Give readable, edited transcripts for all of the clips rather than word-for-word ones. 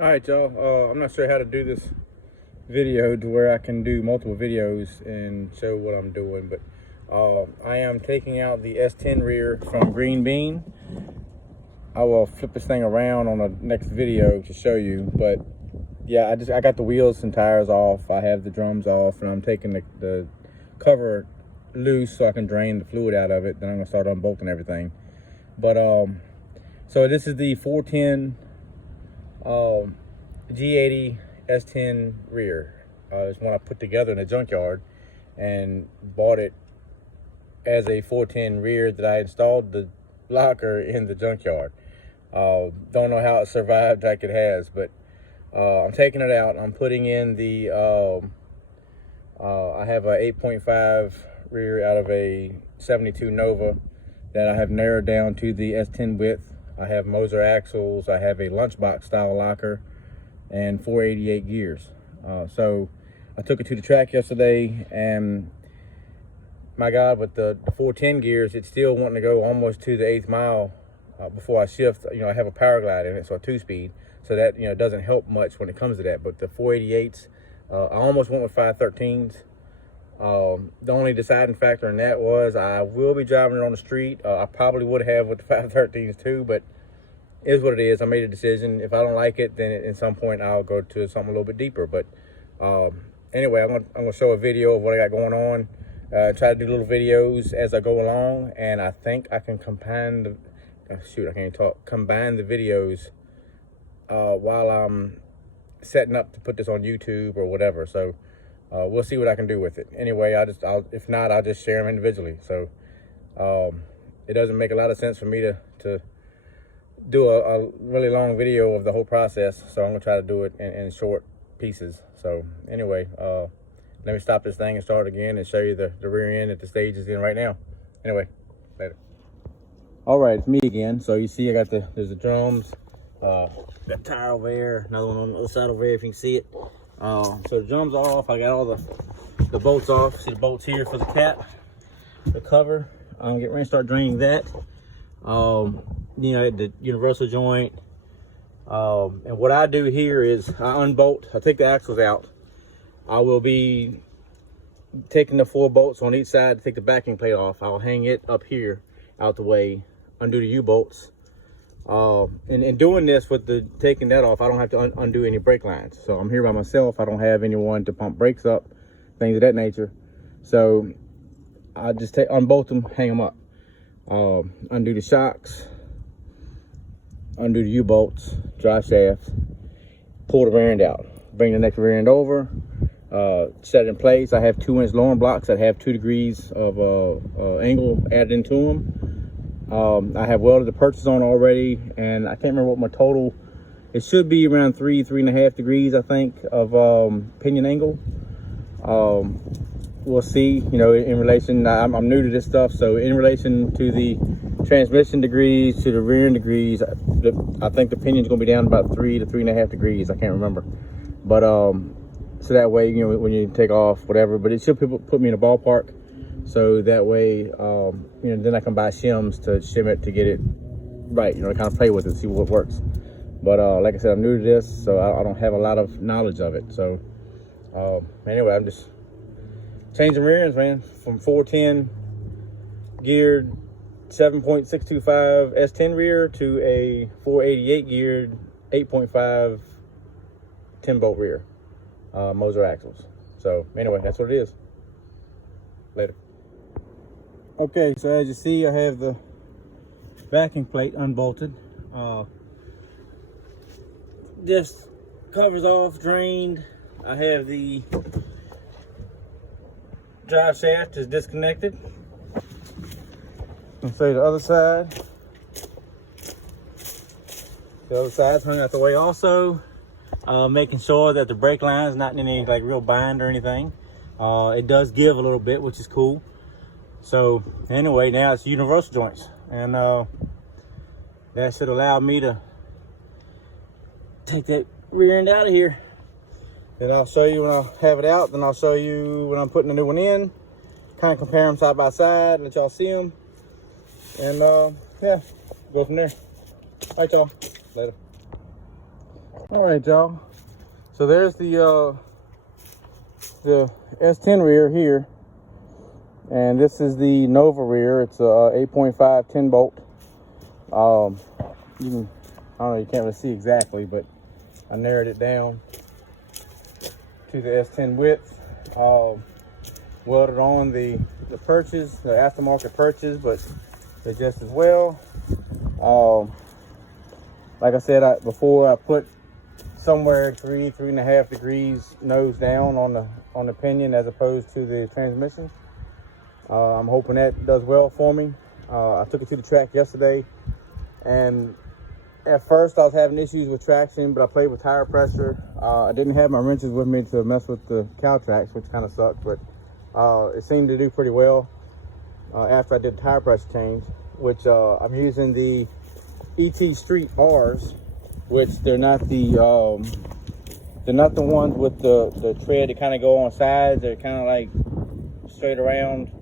All right, y'all. I'm not sure how to do this video to where I can do multiple videos and show what I'm doing, but I am taking out the S10 rear from GreenBean. I will flip this thing around on the next video to show you, but yeah, I got the wheels and tires off. I have the drums off, and I'm taking the cover loose so I can drain the fluid out of it. Then I'm gonna start unbolting everything. But so this is the 410 G80 S10 rear. It's one I put together in a junkyard and bought it as a 410 rear that I installed the locker in the junkyard. Don't know how it survived like it has, but I'm taking it out. I'm putting in the I have a 8.5 rear out of a 72 Nova that I have narrowed down to the S10 width. I have Moser axles, I have a lunchbox style locker, and 488 gears. So I took it to the track yesterday, and my God, with the 410 gears, it's still wanting to go almost to the 8th mile before I shift. You know, I have a power glide in it, so a 2-speed. So that, you know, doesn't help much when it comes to that. But the 488s, I almost went with 513s. The only deciding factor in that was I will be driving it on the street. I probably would have with the 513s too, but it is what it is. I made a decision. If I don't like it, then at some point I'll go to something a little bit deeper. But anyway, I'm gonna show a video of what I got going on. Try to do little videos as I go along, and I think I can combine the combine the videos while I'm setting up to put this on YouTube or whatever. So we'll see what I can do with it. Anyway, if not, I'll just share them individually. So it doesn't make a lot of sense for me to do a really long video of the whole process. So I'm gonna try to do it in short pieces. So anyway, let me stop this thing and start again and show you the rear end that the stage is in right now. Anyway, later. All right, it's me again. So you see I got there's the drums, that tire over there, another one on the other side over there if you can see it. So the drums are off. I got all the bolts off. See the bolts here for the cap, the cover. I'm getting ready to start draining that. You know, the universal joint. And what I do here is I unbolt. I take the axles out. I will be taking the 4 bolts on each side to take the backing plate off. I'll hang it up here out the way, undo the U-bolts. And doing this with taking that off, I don't have to undo any brake lines. So I'm here by myself. I don't have anyone to pump brakes up, things of that nature. So I just unbolt them, hang them up. Undo the shocks, undo the U-bolts, drive shaft, pull the rear end out, bring the next rear end over, set it in place. I have 2-inch lowering blocks that have 2 degrees of angle added into them. I have welded the purchase on already, and I can't remember what my total, it should be around 3.5 degrees, I think, of pinion angle. We'll see, you know, in relation, I'm new to this stuff, so in relation to the transmission degrees, to the rear end degrees, I think the pinion's gonna be down about 3 to 3.5 degrees, I can't remember. But so that way, you know, when you take off, whatever, but it should put me in a ballpark. So that way, you know, then I can buy shims to shim it to get it right, you know, kind of play with it, see what works. But like I said, I'm new to this, so I don't have a lot of knowledge of it. So anyway, I'm just changing rear ends, man, from 410 geared 7.625 S10 rear to a 488 geared 8.5 10-bolt rear, Moser axles. So anyway, that's what it is. Later. Okay, so as you see, I have the backing plate unbolted. This covers off, drained. I have the drive shaft is disconnected. And so the other side. The other side's hung out the way also. Making sure that the brake line is not in any like real bind or anything. It does give a little bit, which is cool. So anyway, now it's universal joints, and that should allow me to take that rear end out of here. Then I'll show you when I have it out. Then I'll show you when I'm putting the new one in. Kind of compare them side by side, let y'all see them, and yeah, go from there. All right, y'all. Later. All right, y'all. So there's the S10 rear here, and this is the Nova rear. It's a 8.5 10 bolt. You can, I don't know, you can't really see exactly, but I narrowed it down to the S10 width. Welded on the perches, the aftermarket perches, but they're just as well. Like I said before, I put somewhere 3.5 degrees nose down on the pinion as opposed to the transmission. I'm hoping that does well for me. I took it to the track yesterday, and at first I was having issues with traction, but I played with tire pressure. I didn't have my wrenches with me to mess with the cow tracks, which kind of sucked, but it seemed to do pretty well after I did the tire pressure change, which I'm using the ET Street R's, which they're not the ones with the tread that kind of go on sides. They're kind of like straight around.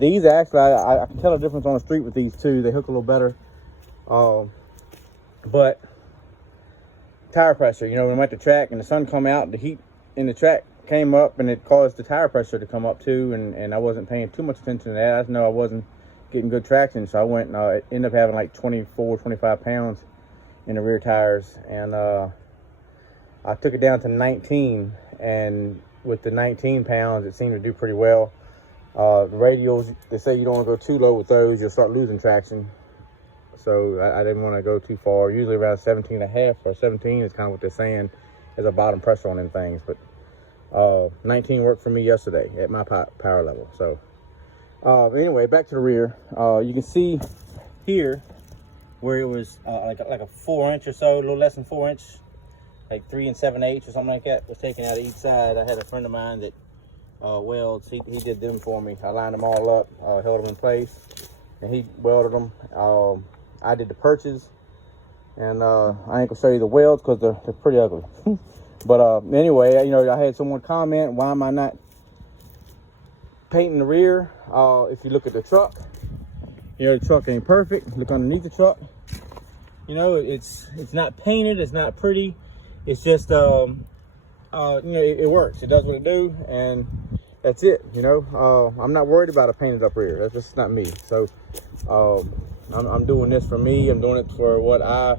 These actually, I can tell the difference on the street with these two. They hook a little better. But tire pressure, you know, when I'm at the track and the sun come out, the heat in the track came up and it caused the tire pressure to come up too, and I wasn't paying too much attention to that. I just know I wasn't getting good traction, so I went and ended up having like 25 pounds in the rear tires, and I took it down to 19, and with the 19 pounds it seemed to do pretty well. The radials, they say you don't want to go too low with those, you'll start losing traction, so I didn't want to go too far. Usually around 17.5 or 17 is kind of what they're saying as a bottom pressure on them things, but 19 worked for me yesterday at my power level. So anyway, back to the rear. You can see here where it was like a 4 inch or so, a little less than 4 inch, like 3 7/8 or something like that, was taken out of each side. I had a friend of mine that welds. He did them for me. I lined them all up, held them in place, and he welded them. I did the perches, and I ain't gonna show you the welds because they're pretty ugly. But anyway, you know, I had someone comment, why am I not painting the rear? If you look at the truck, you know, the truck ain't perfect. Look underneath the truck. You know, it's not painted, it's not pretty. It's just, you know, it works. It does what it do, and that's it, you know. I'm not worried about a painted up rear. That's just not me. So I'm doing this for me. I'm doing it for what I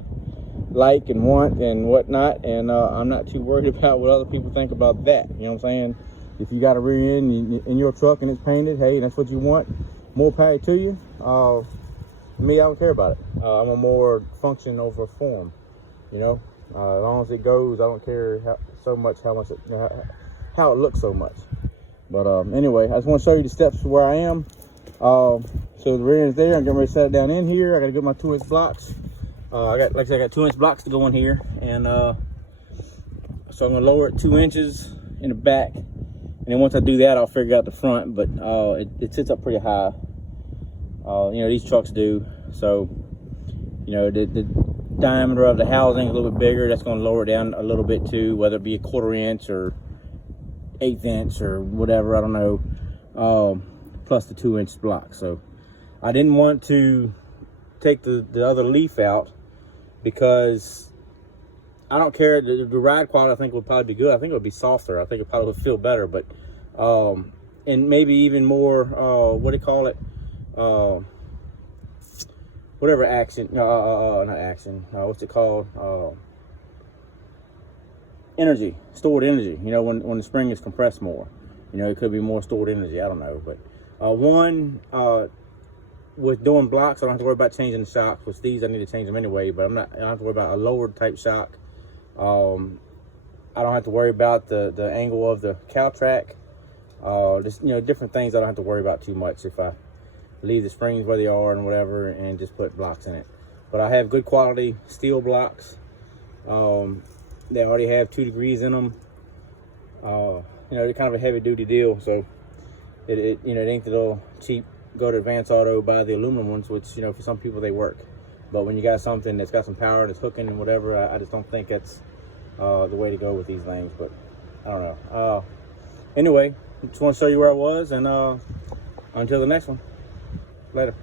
like and want and whatnot, and I'm not too worried about what other people think about that. You know what I'm saying? If you got a rear end in your truck and it's painted, hey, that's what you want, more power to you. Me, I don't care about it. I'm a more function over form, you know. As long as it goes, I don't care how it looks so much. But anyway, I just want to show you the steps to where I am. So the rear is there. I'm getting ready to set it down in here. I got to get my 2-inch blocks. Like I said, I got 2-inch blocks to go in here, and so I'm gonna lower it 2 inches in the back, and then once I do that, I'll figure out the front. But it sits up pretty high. You know, these trucks do. So, you know, the diameter of the housing is a little bit bigger. That's going to lower it down a little bit too, whether it be a 1/4 inch or 1/8 inch or whatever, I don't know. Plus the 2-inch block. So I didn't want to take the other leaf out because I don't care. The ride quality I think would probably be good. I think it would be softer. I think it probably would feel better, but and maybe even more what do you call it, whatever action, not action, what's it called, energy, stored energy. You know, when the spring is compressed more, you know, it could be more stored energy. I don't know, but with doing blocks, I don't have to worry about changing the shocks. With these, I need to change them anyway, but I don't have to worry about a lowered type shock. I don't have to worry about the angle of the cow track. Just, you know, different things I don't have to worry about too much if I leave the springs where they are and whatever, and just put blocks in it. But I have good quality steel blocks. They already have 2 degrees in them. You know, they're kind of a heavy duty deal, so it you know, it ain't the little cheap go to Advance Auto, buy the aluminum ones, which, you know, for some people they work. But when you got something that's got some power that's hooking and whatever, I just don't think that's the way to go with these things. But I don't know. Anyway, just want to show you where I was, and until the next one. Later.